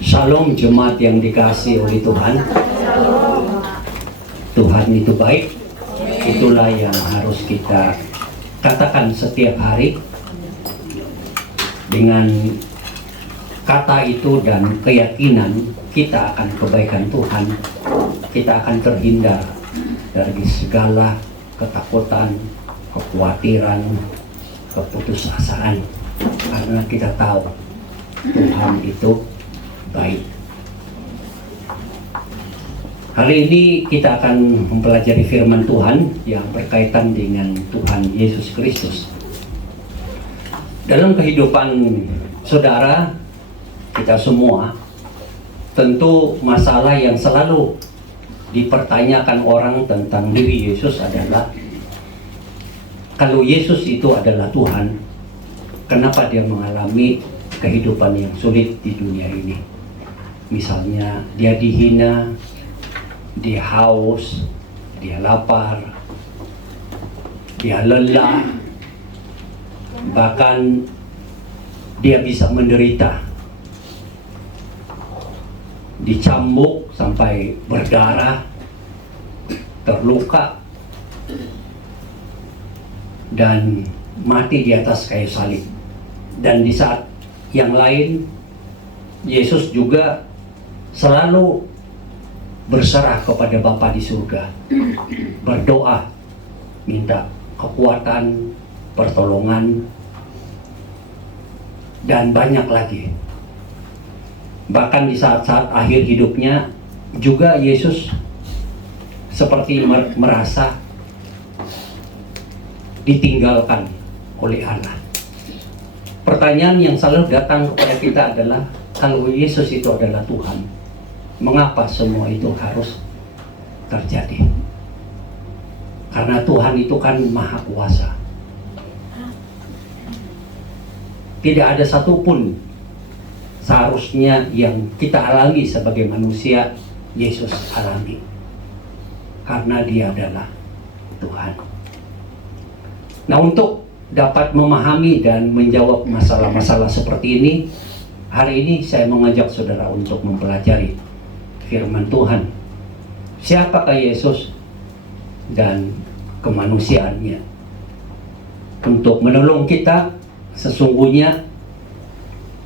Shalom jemaat yang dikasihi oleh Tuhan. Tuhan itu baik. Itulah yang harus kita katakan setiap hari. Dengan kata itu dan keyakinan kita akan kebaikan Tuhan. Kita akan terhindar dari segala ketakutan, kekhawatiran, keputusasaan. Karena kita tahu Tuhan itu baik. Kali ini kita akan mempelajari firman Tuhan yang berkaitan dengan Tuhan Yesus Kristus. Dalam kehidupan saudara, kita semua, tentu masalah yang selalu dipertanyakan orang tentang diri Yesus adalah, kalau Yesus itu adalah Tuhan, kenapa dia mengalami kehidupan yang sulit di dunia ini? Misalnya dia dihina, dia haus, dia lapar, dia lelah, bahkan dia bisa menderita, dicambuk sampai berdarah, terluka, dan mati di atas kayu salib. Dan di saat yang lain, Yesus juga selalu berserah kepada Bapa di surga, berdoa, minta kekuatan, pertolongan, dan banyak lagi. Bahkan di saat-saat akhir hidupnya juga Yesus seperti merasa ditinggalkan oleh Allah. Pertanyaan yang selalu datang kepada kita adalah, kalau Yesus itu adalah Tuhan, mengapa semua itu harus terjadi? Karena Tuhan itu kan Maha Kuasa. Tidak ada satupun seharusnya yang kita alami sebagai manusia, Yesus alami. Karena dia adalah Tuhan. Nah, untuk dapat memahami dan menjawab masalah-masalah seperti ini, hari ini saya mengajak saudara untuk mempelajari firman Tuhan. Siapakah Yesus dan kemanusiaannya? Untuk menolong kita, sesungguhnya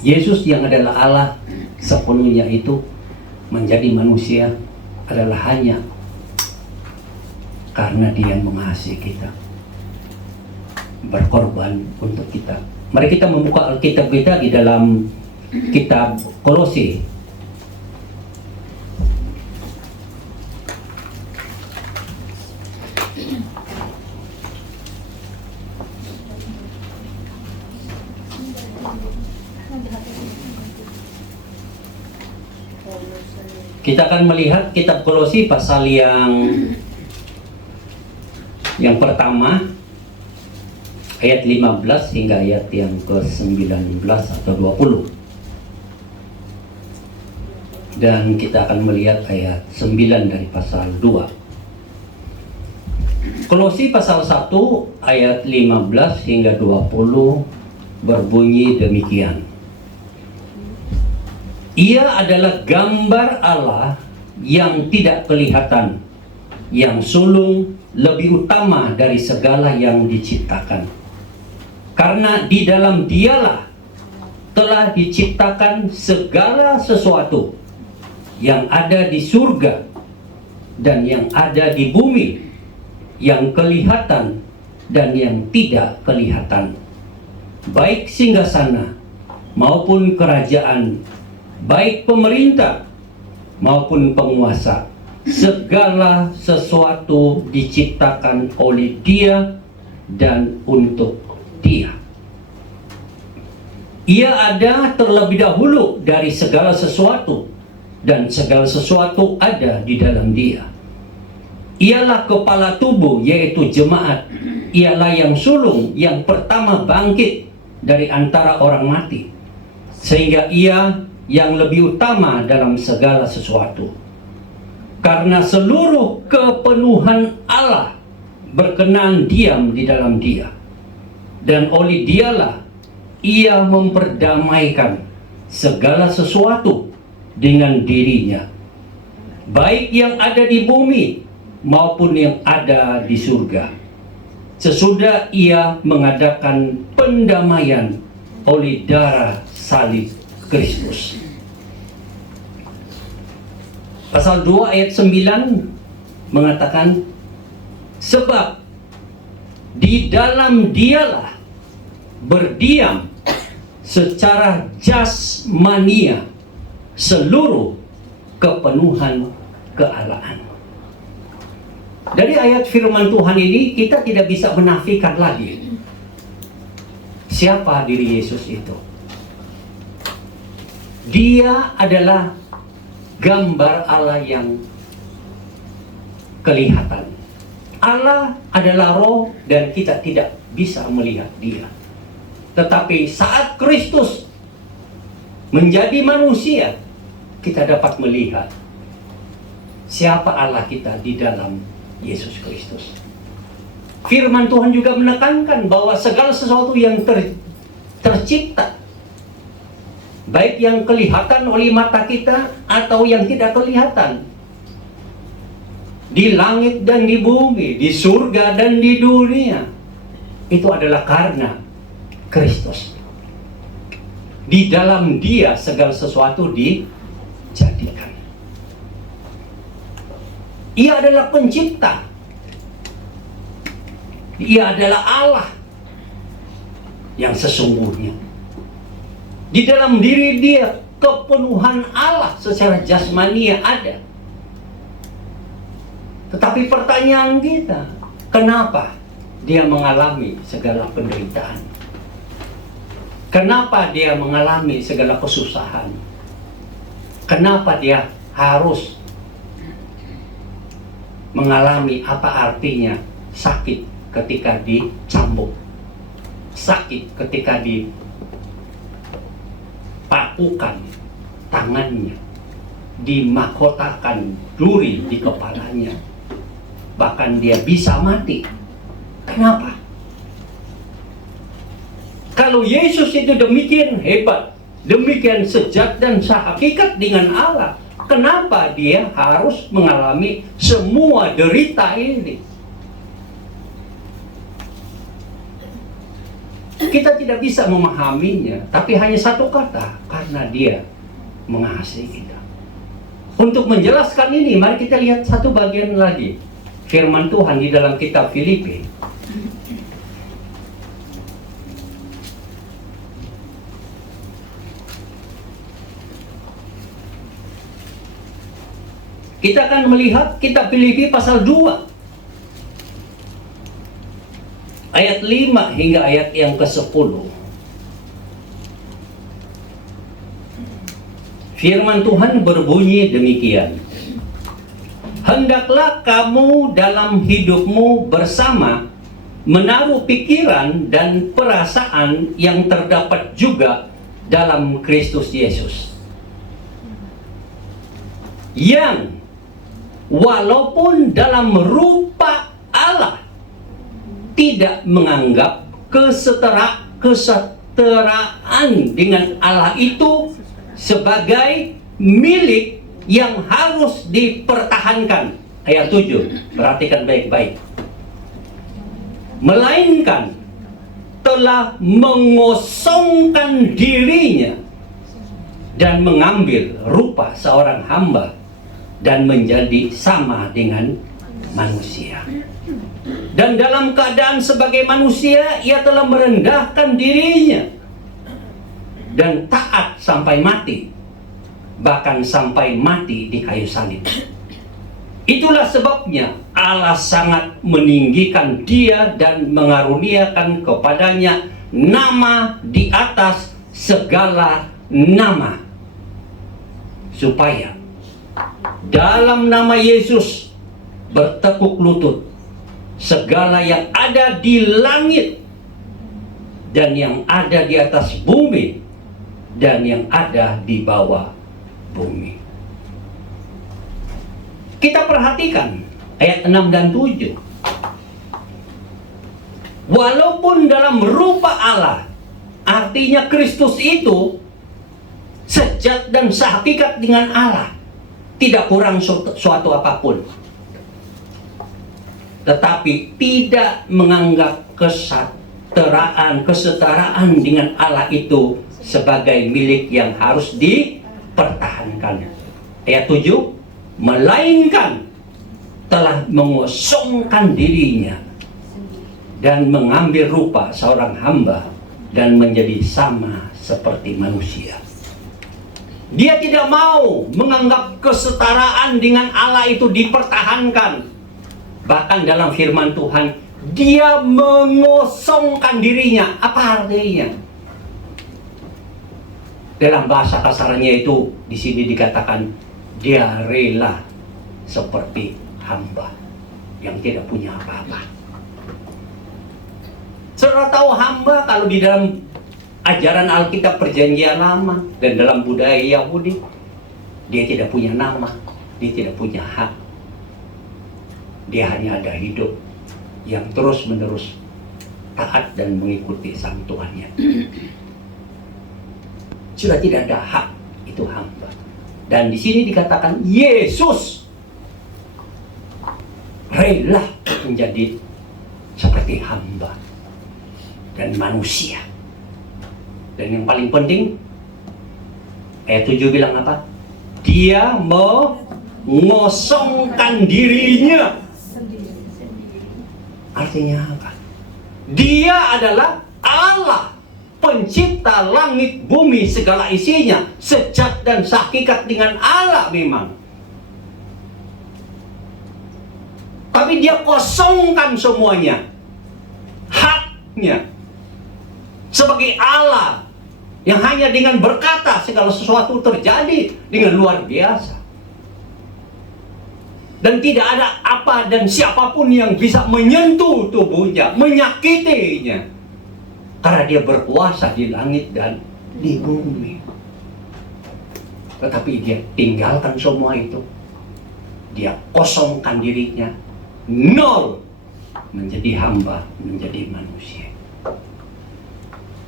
Yesus yang adalah Allah sepenuhnya itu menjadi manusia adalah hanya karena dia mengasihi kita, berkorban untuk kita. Mari kita membuka Alkitab kita di dalam kitab Kolose. Kita akan melihat kitab Kolose pasal yang pertama, ayat 15 hingga ayat yang ke-19 atau 20. Dan kita akan melihat ayat 9 dari pasal 2. Kolose pasal 1 ayat 15 hingga 20 berbunyi demikian. Ia adalah gambar Allah yang tidak kelihatan, yang sulung lebih utama dari segala yang diciptakan. Karena di dalam Dialah telah diciptakan segala sesuatu yang ada di surga dan yang ada di bumi, yang kelihatan dan yang tidak kelihatan, baik singgasana maupun kerajaan, baik pemerintah maupun penguasa. Segala sesuatu diciptakan oleh Dia dan untuk Dia. Ia ada terlebih dahulu dari segala sesuatu, dan segala sesuatu ada di dalam Dia. Ialah kepala tubuh, yaitu jemaat. Ialah yang sulung, yang pertama bangkit dari antara orang mati, sehingga Ia yang lebih utama dalam segala sesuatu. Karena seluruh kepenuhan Allah berkenan diam di dalam Dia, dan oleh Dialah Ia memperdamaikan segala sesuatu dengan dirinya, baik yang ada di bumi maupun yang ada di surga, sesudah ia mengadakan pendamaian oleh darah salib Kristus. Pasal 2 ayat 9 mengatakan, sebab di dalam dialah berdiam secara jasmania seluruh kepenuhan kealahan. Dari ayat firman Tuhan ini kita tidak bisa menafikan lagi siapa diri Yesus itu. Dia adalah gambar Allah yang kelihatan. Allah adalah roh dan kita tidak bisa melihat dia. Tetapi saat Kristus menjadi manusia, kita dapat melihat siapa Allah kita di dalam Yesus Kristus. Firman Tuhan juga menekankan bahwa segala sesuatu yang tercipta, baik yang kelihatan oleh mata kita atau yang tidak kelihatan, di langit dan di bumi, di surga dan di dunia, itu adalah karena Kristus. Di dalam Dia segala sesuatu dijadikan. Ia adalah pencipta. Ia adalah Allah yang sesungguhnya. Di dalam diri Dia kepenuhan Allah secara jasmania ada. Tetapi pertanyaan kita, kenapa Dia mengalami segala penderitaan? Kenapa Dia mengalami segala kesusahan? Kenapa Dia harus mengalami apa artinya sakit ketika dicambuk, sakit ketika dipakukan tangannya, dimahkotakan duri di kepalanya, bahkan Dia bisa mati? Kenapa? Kalau Yesus itu demikian hebat, demikian sejat dan sehakikat dengan Allah, kenapa Dia harus mengalami semua derita ini? Kita tidak bisa memahaminya, tapi hanya satu kata, karena Dia mengasihi kita. Untuk menjelaskan ini, mari kita lihat satu bagian lagi firman Tuhan di dalam kitab Filipi. Kita akan melihat kitab Filipi pasal 2 ayat 5 hingga ayat yang ke-10. Firman Tuhan berbunyi demikian. Hendaklah kamu dalam hidupmu bersama menaruh pikiran dan perasaan yang terdapat juga dalam Kristus Yesus, yang walaupun dalam rupa Allah tidak menganggap kesetaraan dengan Allah itu sebagai milik yang harus dipertahankan. Ayat 7, perhatikan baik-baik. Melainkan telah mengosongkan dirinya dan mengambil rupa seorang hamba dan menjadi sama dengan manusia. Dan dalam keadaan sebagai manusia, Ia telah merendahkan dirinya dan taat sampai mati, bahkan sampai mati di kayu salib. Itulah sebabnya Allah sangat meninggikan Dia dan mengaruniakan kepadanya nama di atas segala nama, supaya dalam nama Yesus bertekuk lutut segala yang ada di langit dan yang ada di atas bumi dan yang ada di bawah bumi. Kita perhatikan ayat 6 dan 7. Walaupun dalam rupa Allah, artinya Kristus itu sejak sejat dan sehakikat dengan Allah, tidak kurang suatu apapun, tetapi tidak menganggap kesetaraan dengan Allah itu sebagai milik yang harus dipertahankan. Ayat 7, melainkan telah mengosongkan dirinya dan mengambil rupa seorang hamba dan menjadi sama seperti manusia. Dia tidak mau menganggap kesetaraan dengan Allah itu dipertahankan. Bahkan dalam firman Tuhan, dia mengosongkan dirinya. Apa artinya? Dalam bahasa kasarnya itu di sini dikatakan dia rela seperti hamba yang tidak punya apa-apa. Saudara tahu hamba kalau di dalam ajaran Alkitab Perjanjian Lama dan dalam budaya Yahudi, dia tidak punya nama, dia tidak punya hak. Dia hanya ada hidup yang terus-menerus taat dan mengikuti sang Tuhannya. Sudah tidak ada hak, itu hamba. Dan di sini dikatakan Yesus rela menjadi seperti hamba dan manusia. Dan yang paling penting, ayat 7 bilang apa? Dia mengosongkan dirinya. Artinya apa? Dia adalah Allah, pencipta langit bumi segala isinya, sejat dan sehakikat dengan Allah memang. Tapi dia kosongkan semuanya, haknya sebagai Allah yang hanya dengan berkata segala sesuatu terjadi dengan luar biasa. Dan tidak ada apa dan siapapun yang bisa menyentuh tubuhnya, menyakitinya. Karena dia berkuasa di langit dan di bumi. Tetapi dia tinggalkan semua itu. Dia kosongkan dirinya. Nol. Menjadi hamba, menjadi manusia.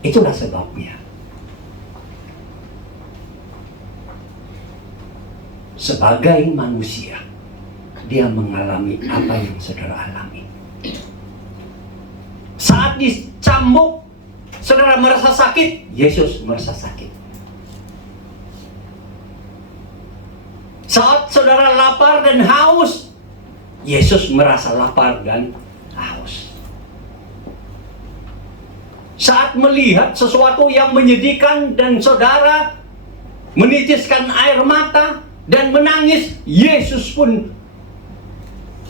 Itulah sebabnya. Sebagai manusia, dia mengalami apa yang saudara alami. Saat dicambuk, saudara merasa sakit, Yesus merasa sakit. Saat saudara lapar dan haus, Yesus merasa lapar dan haus. Saat melihat sesuatu yang menyedihkan dan saudara menitiskan air mata dan menangis, Yesus pun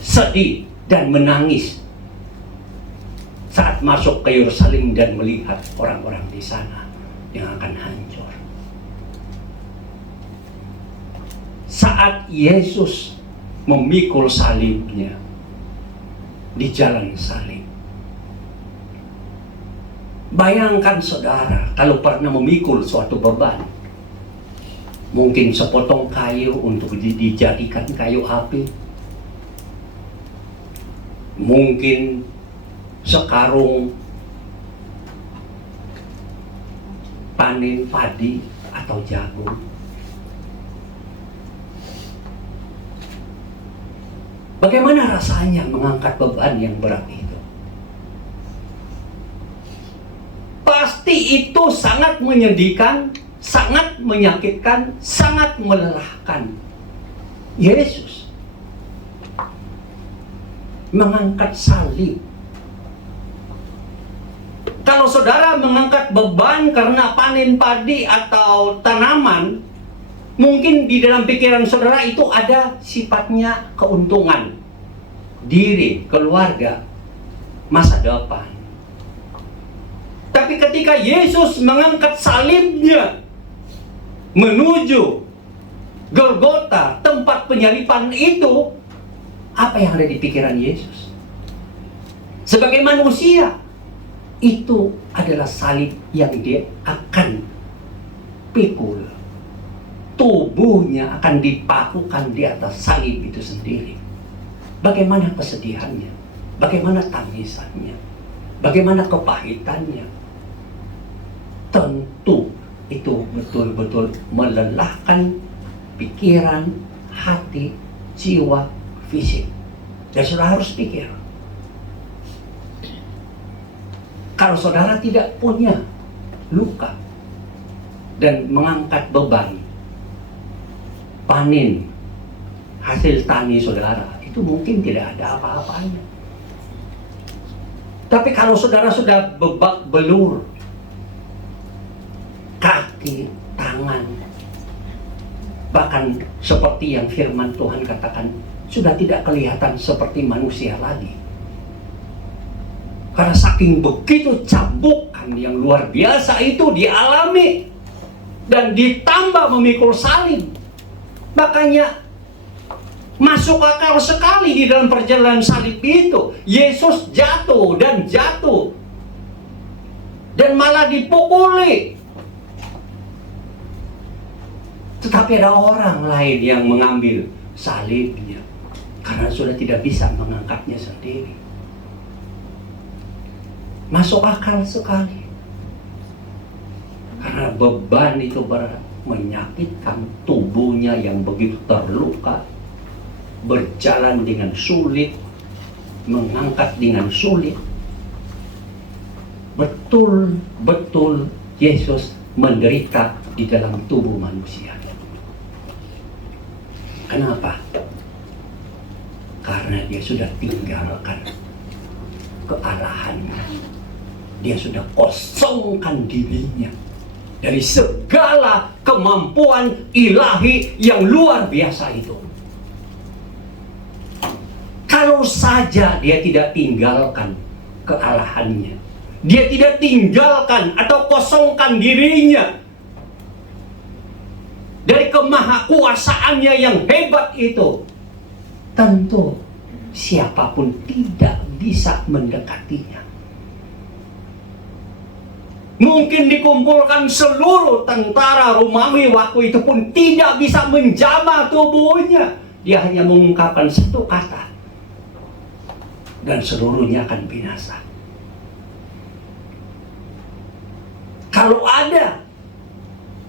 sedih dan menangis saat masuk ke Yerusalem dan melihat orang-orang di sana yang akan hancur. Saat Yesus memikul salibnya di jalan salib, bayangkan saudara kalau pernah memikul suatu beban, mungkin sepotong kayu untuk dijadikan kayu api, mungkin sekarung panen padi atau jagung. Bagaimana rasanya mengangkat beban yang berat itu? Pasti itu sangat menyedihkan, sangat menyakitkan, sangat melelahkan. Yesus mengangkat salib. Kalau saudara mengangkat beban karena panen padi atau tanaman, mungkin di dalam pikiran saudara itu ada sifatnya keuntungan diri, keluarga, masa depan. Tapi ketika Yesus mengangkat salibnya menuju Golgota, tempat penyaliban itu, apa yang ada di pikiran Yesus? Sebagai manusia, itu adalah salib yang dia akan pikul. Tubuhnya akan dipakukan di atas salib itu sendiri. Bagaimana kesedihannya? Bagaimana tangisannya? Bagaimana kepahitannya? Tentu itu betul-betul melelahkan pikiran, hati, jiwa, fisik. Dan saudara harus pikir, kalau saudara tidak punya luka dan mengangkat beban panen hasil tani saudara, itu mungkin tidak ada apa-apanya. Tapi kalau saudara sudah bebak belur kaki, tangan, bahkan seperti yang firman Tuhan katakan, sudah tidak kelihatan seperti manusia lagi. Karena saking begitu cambukan yang luar biasa itu dialami dan ditambah memikul salib. Makanya masuk akal sekali di dalam perjalanan salib itu. Yesus jatuh dan jatuh dan malah dipukuli. Tetapi ada orang lain yang mengambil salibnya karena sudah tidak bisa mengangkatnya sendiri. Masuk akal sekali. Karena beban itu berat, menyakitkan tubuhnya yang begitu terluka, berjalan dengan sulit, mengangkat dengan sulit. Betul-betul Yesus menderita di dalam tubuh manusia. Kenapa? Karena dia sudah tinggalkan kealahannya. Dia sudah kosongkan dirinya dari segala kemampuan ilahi yang luar biasa itu. Kalau saja dia tidak tinggalkan kealahannya, dia tidak tinggalkan atau kosongkan dirinya dari kemahakuasaannya yang hebat itu, tentu siapapun tidak bisa mendekatinya. Mungkin dikumpulkan seluruh tentara Romawi waktu itu pun tidak bisa menjamah tubuhnya. Dia hanya mengungkapkan satu kata dan seluruhnya akan binasa. Kalau ada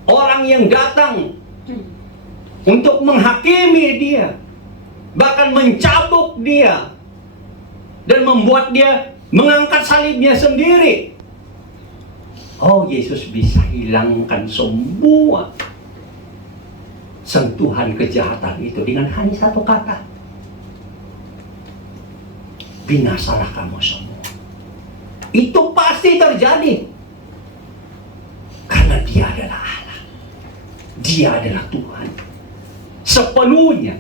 orang yang datang untuk menghakimi dia, bahkan mencabuk dia dan membuat dia mengangkat salibnya sendiri, oh, Yesus bisa hilangkan semua sentuhan kejahatan itu dengan hanya satu kata. Binasalah kamu semua. Itu pasti terjadi. Karena dia adalah Allah. Dia adalah Tuhan. Sepenuhnya.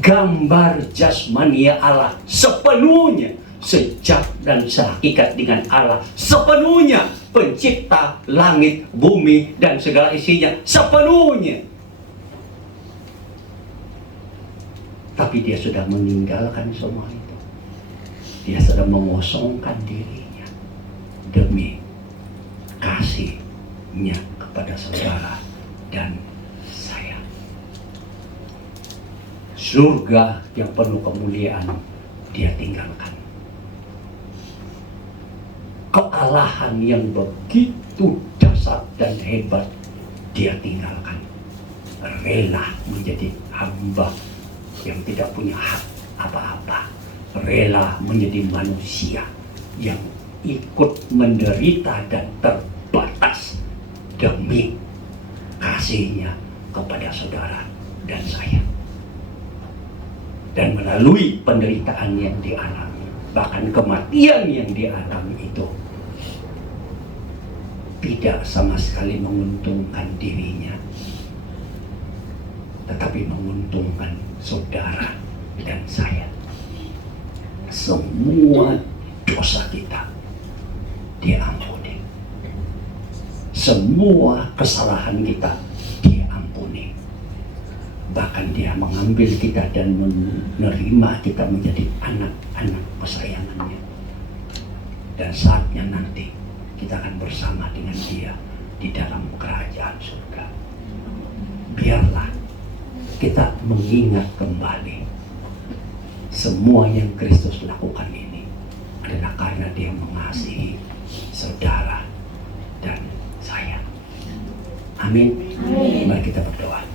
Gambar jasmania Allah. Sepenuhnya. Sejak dan sehakikat dengan Allah, sepenuhnya pencipta langit, bumi dan segala isinya, sepenuhnya. Tapi dia sudah meninggalkan semua itu. Dia sudah mengosongkan dirinya demi kasihnya kepada saudara dan saya. Surga yang penuh kemuliaan dia tinggalkan. Kealahan yang begitu dahsyat dan hebat dia tinggalkan. Rela menjadi hamba yang tidak punya hak apa-apa. Rela menjadi manusia yang ikut menderita dan terbatas demi kasihnya kepada saudara dan saya. Dan melalui penderitaan yang dialami, bahkan kematian yang dialami itu tidak sama sekali menguntungkan dirinya, tetapi menguntungkan saudara dan saya. Semua dosa kita diampuni, semua kesalahan kita diampuni. Bahkan dia mengambil kita dan menerima kita menjadi anak-anak kesayangannya. Dan saatnya nanti kita akan bersama dengan dia di dalam kerajaan surga. Biarlah kita mengingat kembali semua yang Kristus lakukan ini adalah karena dia mengasihi saudara dan saya. Amin. Mari kita berdoa.